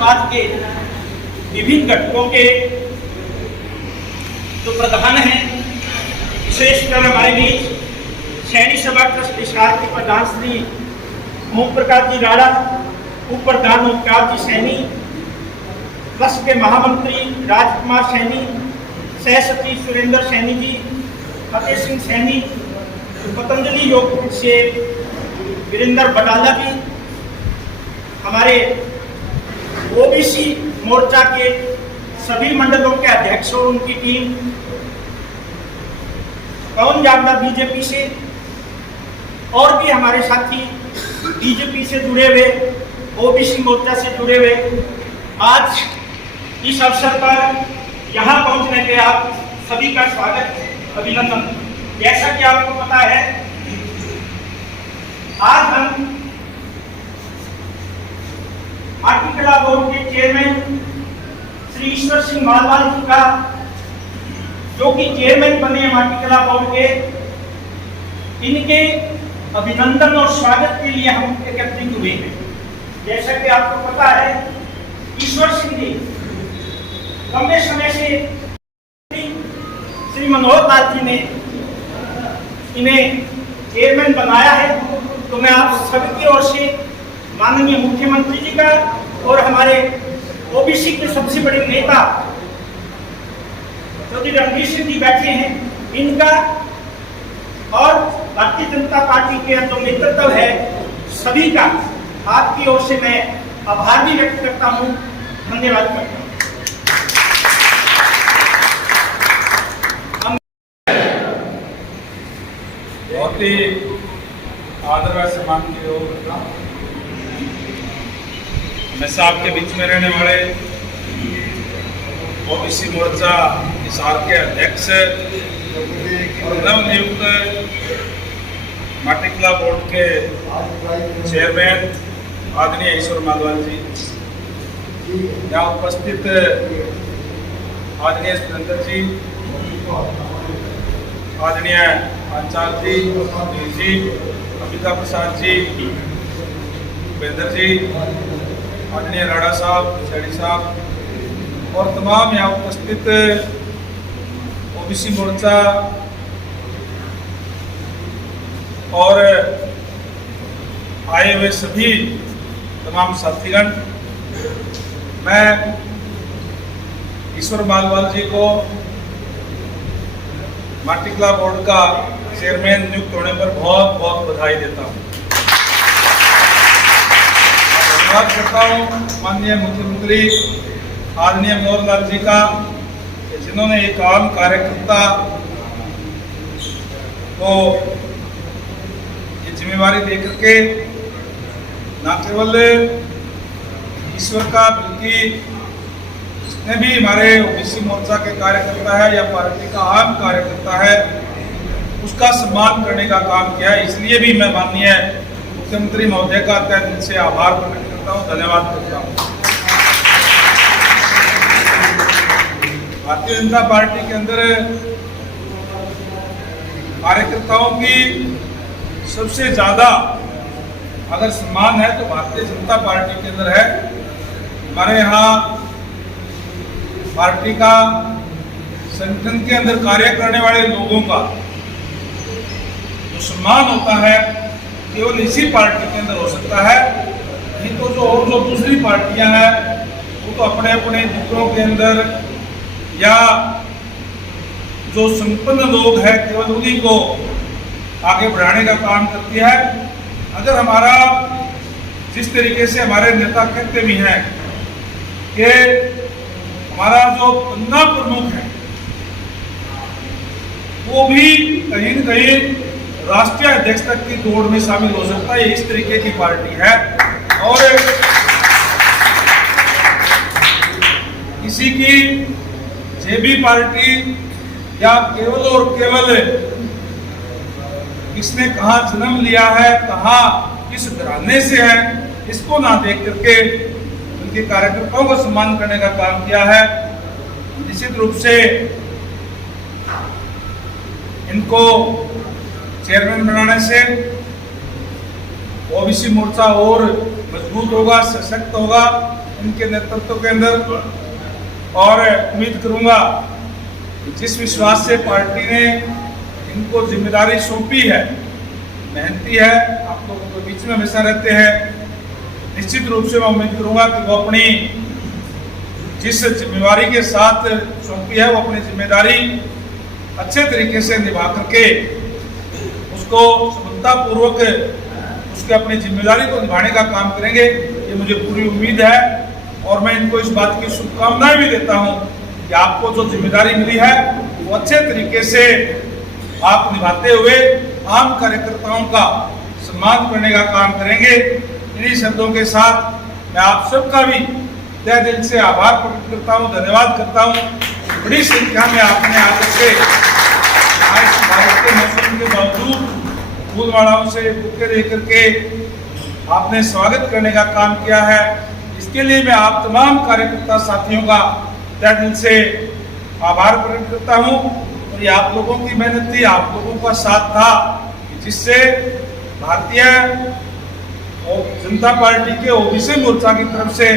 समाज के विभिन्न घटकों के जो प्रधान हैं, विशेषकर हमारे बीच सैनी सभा ट्रस्ट हिसार के प्रधान श्री ओम प्रकाश जी राणा, उप प्रधान ओमकार जी सैनी, ट्रस्ट के महामंत्री राजकुमार सैनी, सह सचिव सुरेंद्र सैनी जी, फतेह सिंह सैनी, पतंजलि योग से वीरेंद्र बटाला जी, हमारे ओबीसी मोर्चा के सभी मंडलों के अध्यक्ष और उनकी टीम, पवन जामदा बीजेपी से, और भी हमारे साथी बीजेपी से जुड़े हुए, ओबीसी मोर्चा से जुड़े हुए, आज इस अवसर पर यहाँ पहुँचने पे आप सभी का स्वागत, अभिनंदन। जैसा कि आपको पता है, आज हम माटीकला बोर्ड के चेयरमैन श्री ईश्वर सिंह मालवाल जी का, जो कि चेयरमैन बने माटीकला बोर्ड के, इनके अभिनंदन और स्वागत के लिए हम एकत्रित हुए हैं। जैसा कि आपको पता है, ईश्वर सिंह जी लंबे समय से श्री मनोहर लाल जी ने इन्हें चेयरमैन बनाया है। तो मैं आप सभी की ओर से माननीय मुख्यमंत्री जी का और हमारे ओबीसी के सबसे बड़े नेता चौधरी रणवीर सिंह जी बैठे हैं, इनका और भारतीय जनता पार्टी के जो नेतृत्व है सभी का आपकी ओर से मैं आभार भी व्यक्त करता हूँ, धन्यवाद करता हूँ। बहुत ही आदर व सम्मान के योग मैं साहब के बीच में रहने वाले ओबीसी मोर्चा हिसार के अध्यक्ष और नवनियुक्त माटीकला बोर्ड के चेयरमैन आदरणीय ईश्वर मालवाल जी, यहाँ उपस्थित आदरणीय सुरेंद्र जी, आदरणीय आचार्य जी, अमिता प्रसाद जी, भूपेंद्र जी, आदरणीय राणा साहब, सैनी साहब और तमाम यहाँ उपस्थित ओबीसी मोर्चा और आए हुए सभी तमाम साथीगण, मैं ईश्वर मालवाल जी को माटीकला बोर्ड का चेयरमैन नियुक्त होने पर बहुत बहुत बधाई देता हूँ। धन्यवाद करता हूँ माननीय मुख्यमंत्री आदरणीय मनोहर लाल जी का, जिन्होंने एक आम कार्यकर्ता को ये जिम्मेवारी दे करके न केवल ईश्वर का, बल्कि जितने भी हमारे ओबीसी मोर्चा के कार्यकर्ता है या पार्टी का आम कार्यकर्ता है, उसका सम्मान करने का काम किया है। इसलिए भी मैं माननीय मुख्यमंत्री महोदय का तहे दिल से आभार प्रकट करता हूँ, धन्यवाद करता हूँ। भारतीय जनता पार्टी के अंदर कार्यकर्ताओं की सबसे ज्यादा अगर सम्मान है तो भारतीय जनता पार्टी के अंदर है। हमारे यहाँ पार्टी का, संगठन के अंदर कार्य करने वाले लोगों का जो सम्मान होता है केवल इसी पार्टी के अंदर हो सकता है। नहीं तो जो दूसरी पार्टियां हैं वो तो अपने अपने दुखों के अंदर या जो संपन्न लोग हैं केवल उन्हीं को आगे बढ़ाने का काम करती है। अगर हमारा जिस तरीके से हमारे नेता कहते भी हैं कि हमारा जो पन्ना प्रमुख है वो भी कहीं न कहीं राष्ट्रीय अध्यक्ष तक की दौड़ में शामिल हो सकता है। इस तरीके की पार्टी है और किसी की जेबी पार्टी या केवल और केवल किसने कहाँ जन्म लिया है, कहाँ किस घराने से है, इसको ना देख करके उनके कार्यकर्ताओं को सम्मान करने का काम किया है। निश्चित रूप से इनको चेयरमैन बनाने से ओबीसी मोर्चा और मजबूत होगा, सशक्त होगा इनके नेतृत्व के अंदर, और उम्मीद करूंगा जिस विश्वास से पार्टी ने इनको जिम्मेदारी सौंपी है, मेहनती है, आप लोगों के बीच में हमेशा रहते हैं, निश्चित रूप से मैं उम्मीद करूंगा कि वो अपनी जिस जिम्मेदारी के साथ सौंपी है वो अपनी जिम्मेदारी अच्छे तरीके से निभा करके उसको सफलतापूर्वक उसके अपनी जिम्मेदारी को निभाने का काम करेंगे, ये मुझे पूरी उम्मीद है। और मैं इनको इस बात की शुभकामनाएं भी देता हूं कि आपको जो जिम्मेदारी मिली है वो अच्छे तरीके से आप निभाते हुए आम कार्यकर्ताओं का सम्मान करने का काम करेंगे। इन्हीं शब्दों के साथ मैं आप सबका भी तहे दिल से आभार प्रकट करता हूँ, धन्यवाद करता हूँ। बड़ी संख्या में आपने आकर के आज बारिश के मौसम के बावजूद फूलमालाओं से बुके लेकर के आपने स्वागत करने का काम किया है। इसके लिए मैं आप तमाम कार्यकर्ता साथियों का तहे दिल से आभार प्रकट करता हूँ। और ये आप लोगों की मेहनत थी, आप लोगों का साथ था, जिससे भारतीय जनता पार्टी के ओबीसी मोर्चा की तरफ से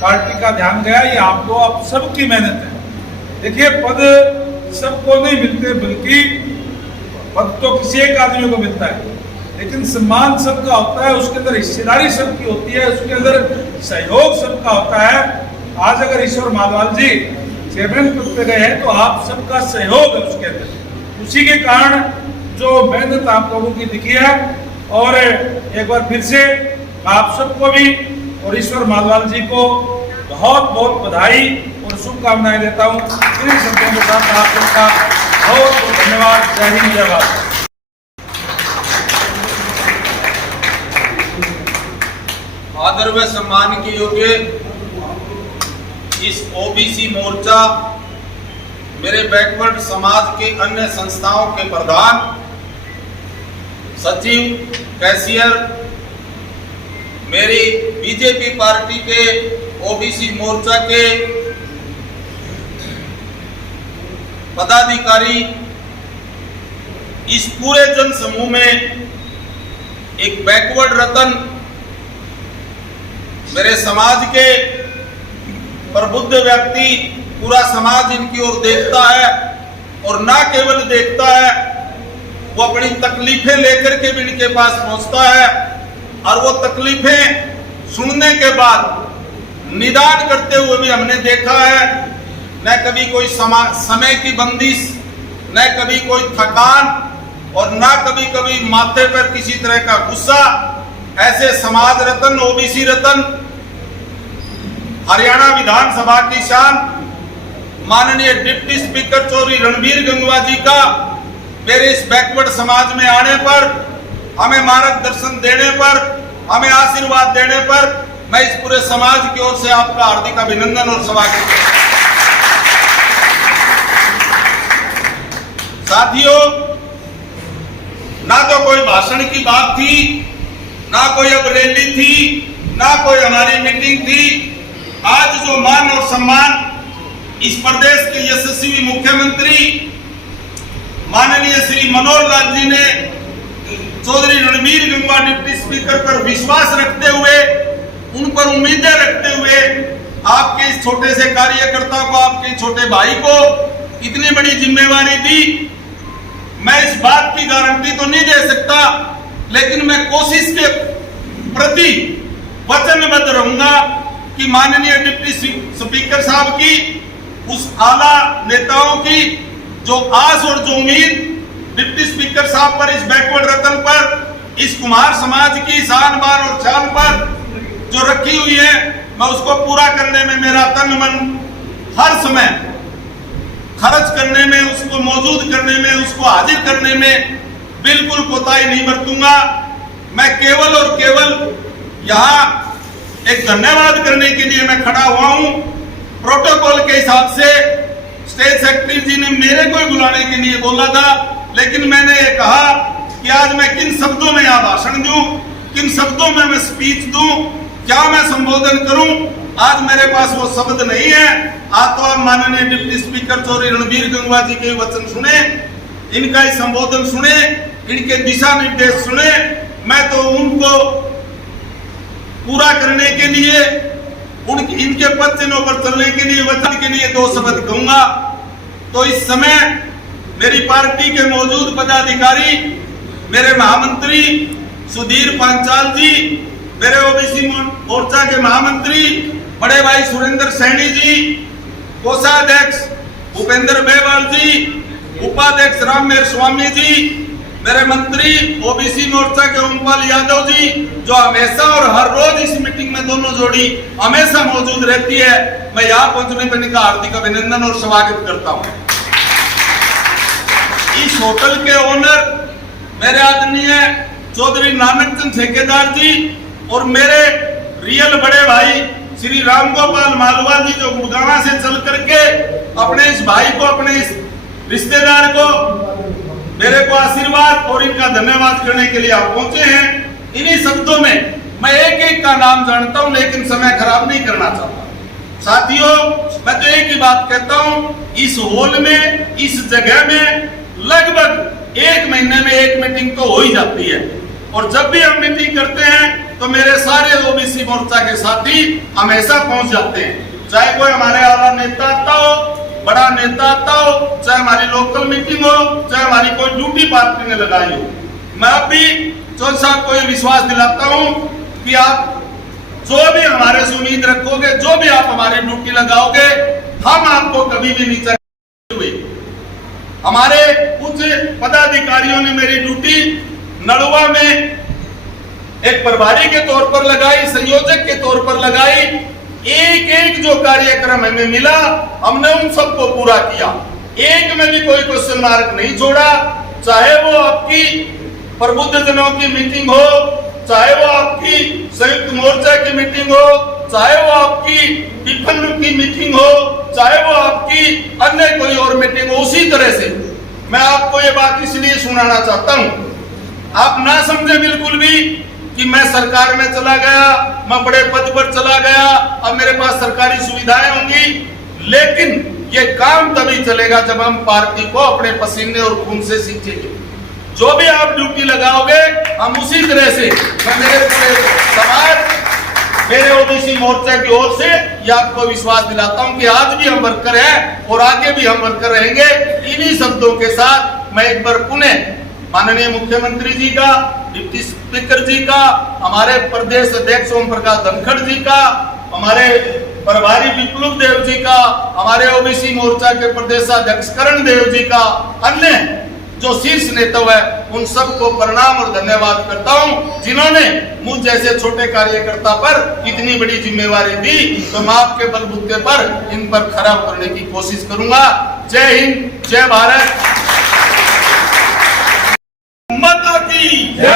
पार्टी का ध्यान गया। ये आप सबकी मेहनत है। देखिए, पद सबको नहीं मिलते, बल्कि पद तो किसी एक आदमी को मिलता है, लेकिन सम्मान सबका होता है, उसके अंदर हिस्सेदारी सबकी होती है, उसके अंदर सहयोग सबका होता है। आज अगर ईश्वर मालवाल जी चेयरमैन पद पे गए हैं तो आप सबका सहयोग है उसके अंदर, उसी के कारण जो मेहनत आप लोगों की दिखी है। और एक बार फिर से आप सबको भी और ईश्वर मालवाल जी को बहुत बहुत बधाई और शुभकामनाएं देता हूँ। इन्हीं शब्दों के साथ आप सबका बहुत बहुत धन्यवाद। जय हिंद, जय भारत। आदर व सम्मान के योग्य इस ओबीसी मोर्चा, मेरे बैकवर्ड समाज के अन्य संस्थाओं के प्रधान, सचिव, कैशियर, मेरी बीजेपी पार्टी के ओबीसी मोर्चा के पदाधिकारी, इस पूरे जन समूह में एक बैकवर्ड रतन, मेरे समाज के प्रबुद्ध व्यक्ति, पूरा समाज इनकी ओर देखता है, और ना केवल देखता है, वो अपनी तकलीफें लेकर के भी इनके पास पहुंचता है, और वो तकलीफें सुनने के बाद निदान करते हुए भी हमने देखा है। न कभी कोई समय की बंदिश, न कभी कोई थकान, और ना कभी कभी माथे पर किसी तरह का गुस्सा। ऐसे समाज रतन, ओबीसी रतन, हरियाणा विधानसभा की शान, माननीय डिप्टी स्पीकर चौधरी रणबीर गंगवा जी का मेरे इस बैकवर्ड समाज में आने पर, हमें मार्गदर्शन देने पर, हमें आशीर्वाद देने पर मैं इस पूरे समाज की ओर से आपका हार्दिक अभिनंदन और स्वागत करता हूं। साथियों, ना तो कोई भाषण की बात थी, ना कोई अब रैली थी, ना कोई हमारी मीटिंग थी। आज जो मान और सम्मान इस प्रदेश के यशस्वी मुख्यमंत्री माननीय श्री मनोहर लाल जी ने चौधरी रणबीर गंगवा डिप्टी स्पीकर पर विश्वास रखते हुए, उन पर उम्मीदें रखते हुए, आपके इस छोटे से कार्यकर्ता को, आपके छोटे भाई को इतनी बड़ी जिम्मेवारी दी। मैं इस बात की गारंटी तो नहीं दे सकता, लेकिन मैं कोशिश के प्रति वचनबद्ध रहूंगा कि माननीय डिप्टी स्पीकर साहब की, उस आला नेताओं की जो आस और जो उम्मीद डिप्टी स्पीकर साहब पर, इस बैकवर्ड रतन पर, इस कुमार समाज की शान बान और शान पर जो रखी हुई है, मैं उसको पूरा करने में, मेरा तन मन हर समय खर्च करने में, उसको मौजूद करने में, उसको हाजिर करने में बिल्कुल कोताही नहीं बरतूंगा। मैं केवल और केवल यहाँ एक धन्यवाद करने के लिए मैं खड़ा हुआ हूँ। प्रोटोकॉल के हिसाब से स्टेट सेक्रेटरी जी ने मेरे को बुलाने के लिए बोला था, लेकिन मैंने ये कहा कि आज मैं किन शब्दों में यहाँ भाषण दूं, किन शब्दों में मैं स्पीच दूं, क्या मैं संबोधन करूं, आज मेरे पास वो शब्द नहीं है। आज तो आप माननीय डिप्टी स्पीकर चौधरी रणबीर गंगवा जी के वचन सुने, इनका संबोधन सुने, इनके दिशा निर्देश सुने। मैं तो उनको पूरा करने के लिए इनके पद चिन्हों पर चलने के लिए, वचन के लिए 2 शब्द कहूंगा। तो इस समय मेरी पार्टी के मौजूद पदाधिकारी, मेरे महामंत्री सुधीर पांचाल जी, मेरे ओबीसी मोर्चा के महामंत्री बड़े भाई सुरेंद्र सैनी जी, कोषाध्यक्ष भूपेंद्र बेवाल जी, उपाध्यक्ष राममेर स्वामी जी, मेरे मंत्री ओबीसी मोर्चा के ओमपाल यादव जी, जो हमेशा और हर रोज इस मीटिंग में दोनों जोड़ी हमेशा मौजूद रहती है, मैं यहाँ पहुंचने पर इनका हार्दिक अभिनंदन और स्वागत करता हूं। इस होटल के ओनर मेरे आदरणीय चौधरी नानक चंद ठेकेदार जी और मेरे रियल बड़े भाई श्री रामगोपाल मालवा जी, जो गुड़गांव से चल करके अपने इस भाई को, अपने इस रिश्तेदार को, मेरे को आशीर्वाद और इनका धन्यवाद करने के लिए आप पहुंचे हैं। इन्हीं शब्दों में मैं एक एक का नाम जानता हूं, लेकिन समय खराब नहीं करना चाहता। साथियों, मैं तो एक ही बात कहता हूं, इस हॉल में, इस जगह में लगभग 1 महीने में 1 मीटिंग तो हो ही जाती है। और जब भी हम मीटिंग करते हैं तो मेरे सारे ओबीसी मोर्चा के साथी हमेशा पहुंच जाते हैं, चाहे कोई हमारे आला नेता आता हो, बड़ा नेता आता हो, चाहे हमारी लोकल मीटिंग हो, चाहे हमारी कोई ड्यूटी पार्टी ने लगाई हो। मैं अब भी चौधरी साहब को ये विश्वास दिलाता हूं कि आप जो भी हमारे से उम्मीद रखोगे, जो भी आप हमारी ड्यूटी लगाओगे, हम आपको कभी भी नीचा हुए। हमारे उच्च पदाधिकारियों ने मेरी ड्यूटी नड़ुआ में एक प्रभारी के तौर पर लगाई, संयोजक के तौर पर लगाई। एक एक जो कार्यक्रम हमें मिला, हमने उन सबको पूरा किया। एक में भी कोई क्वेश्चन मार्क नहीं छोड़ा, चाहे वो आपकी प्रबुद्ध जनों की मीटिंग हो, चाहे वो आपकी संयुक्त मोर्चा की मीटिंग हो, चाहे वो आपकी विपन्न की मीटिंग हो, चाहे वो आपकी अन्य कोई और मीटिंग हो। उसी तरह से मैं आपको ये बात इसलिए सुनाना चाहता हूं, आप ना समझे बिल्कुल भी कि मैं सरकार में चला गया, मैं बड़े पद पर चला गया, अब मेरे पास सरकारी सुविधाएं होंगी। लेकिन ये काम तभी चलेगा जब हम पार्टी को अपने पसीने और खून से सींचेंगे। जो भी आप ड्यूटी लगाओगे, हम उसी तरह से, मैं मेरे पूरे समाज, मेरे ओबीसी मोर्चा की ओर से ये आपको विश्वास दिलाता हूं कि आज भी हम वर्कर हैं और आगे भी हम वर्कर रहेंगे। इन्हीं शब्दों के साथ मैं एक बार पुनः माननीय मुख्यमंत्री जी का, डिप्टी स्पीकर जी का, हमारे प्रदेश अध्यक्ष ओम प्रकाश धनखड़ जी का, हमारे प्रभारी विप्लव देव जी का, हमारे ओबीसी मोर्चा के प्रदेशाध्यक्ष करण देव जी का, अन्य जो शीर्ष नेता है, उन सबको प्रणाम और धन्यवाद करता हूं, जिन्होंने मुझ जैसे छोटे कार्यकर्ता पर इतनी बड़ी जिम्मेवारी दी। तो मैं आपके बलबूते पर इन पर खरा उतरने की कोशिश करूंगा। जय हिंद, जय भारत माता की जय,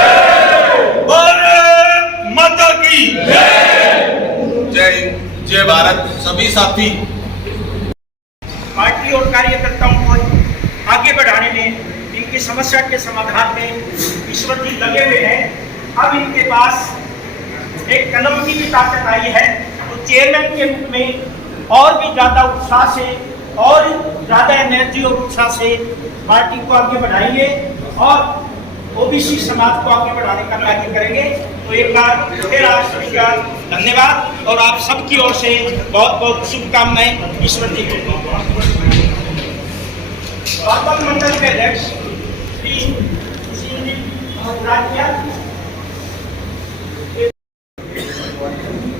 भारत माता की जय, जय हिंद, जय भारत। सभी साथी पार्टी और कार्यकर्ताओं को आगे बढ़ाने में, इनकी समस्या के समाधान में ईश्वर जी लगे हुए हैं। अब इनके पास एक कलम की भी ताकत आई है, तो चेयरमैन के रूप में और भी ज्यादा उत्साह से और ज्यादा एनर्जी और उत्साह से पार्टी को आगे बढ़ाएंगे और ओबीसी समाज को आगे बढ़ाने का कार्य करेंगे। तो एक बार फिर आप सभी का धन्यवाद और आप सबकी ओर से बहुत बहुत शुभकामनाएं ईश्वर जी को। वापस मंडल के अध्यक्ष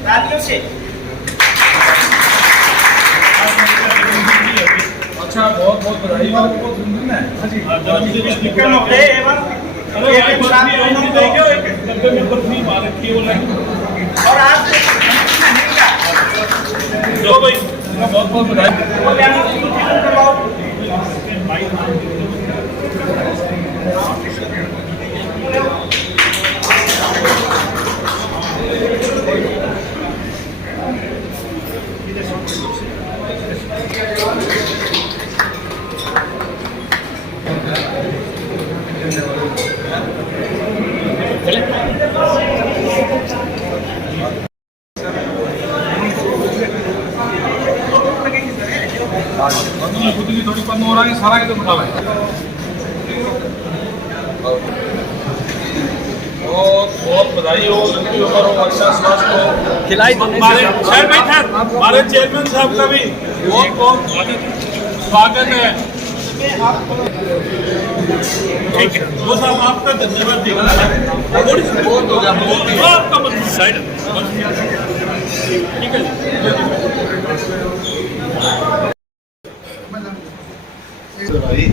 तालियों से अच्छा, बहुत बहुत बधाई। बहुत सुंदर और आज बहुत बहुत बधाई। थोड़ी बंद हो रहा है, सारा एकदम उठा है। बहुत बहुत बधाई हो, लंबी उम्र हो, अच्छा स्वास्थ्य हो। खिलाई हमारे चेयरमैन साहब का भी बहुत बहुत स्वागत है। ठीक है, वो साहब आपका धन्यवाद देगा। आपका साइड ठीक है। भाई